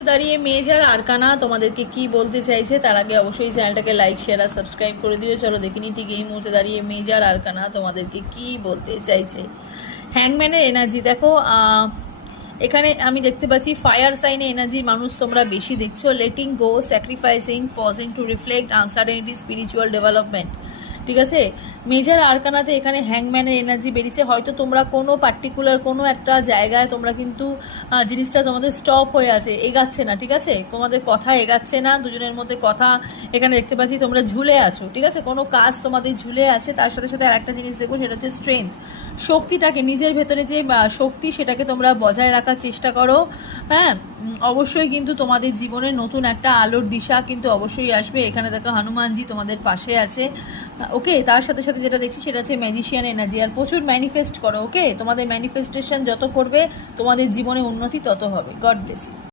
দাঁড়িয়ে measure arcana তোমাদেরকে কি বলতে চাইছে তার আগে অবশ্যই চ্যানেলটাকে লাইক শেয়ার আর সাবস্ক্রাইব করে দিও। চলো দেখিনি ঠিক এই মুহূর্তে দাঁড়িয়ে মেজার আরকানা তোমাদেরকে কি বলতে চাইছে। হ্যাংম্যানের এনার্জি দেখো, এখানে আমি দেখতে পাচ্ছি ফায়ার সাইনে এনার্জির মানুষ তোমরা বেশি দেখছো। Letting go, sacrificing, pausing to reflect, uncertainty, spiritual development. ঠিক আছে, মেজার আরকানাতে এখানে হ্যাংম্যানের এনার্জি বেরিয়েছে। হয়তো তোমরা কোনো পার্টিকুলার কোনো একটা জায়গায় তোমরা কিন্তু জিনিসটা তোমাদের স্টপ হয়ে আছে, এগাচ্ছে না। ঠিক আছে, তোমাদের কথা এগাচ্ছে না, দুজনের মধ্যে কথা এখানে দেখতে পাচ্ছি তোমরা ঝুলে আছো। ঠিক আছে, কোনো কাজ তোমাদের ঝুলে আছে। তার সাথে সাথে আরেকটা জিনিস দেখবো, সেটা হচ্ছে স্ট্রেংথ, শক্তিটাকে, নিজের ভেতরে যে শক্তি সেটাকে তোমরা বজায় রাখার চেষ্টা করো। হ্যাঁ, অবশ্যই কিন্তু তোমাদের জীবনে নতুন একটা আলোর দিশা কিন্তু অবশ্যই আসবে। এখানে দেখো হনুমানজি তোমাদের পাশে আছে। ওকে, তার সাথে সাথে যেটা দেখছি সেটা হচ্ছে ম্যাজিশিয়ান এনার্জি। আর প্রচুর ম্যানিফেস্ট করো। ওকে, তোমাদের ম্যানিফেস্টেশন যত করবে তোমাদের জীবনে উন্নতি তত হবে। God bless you.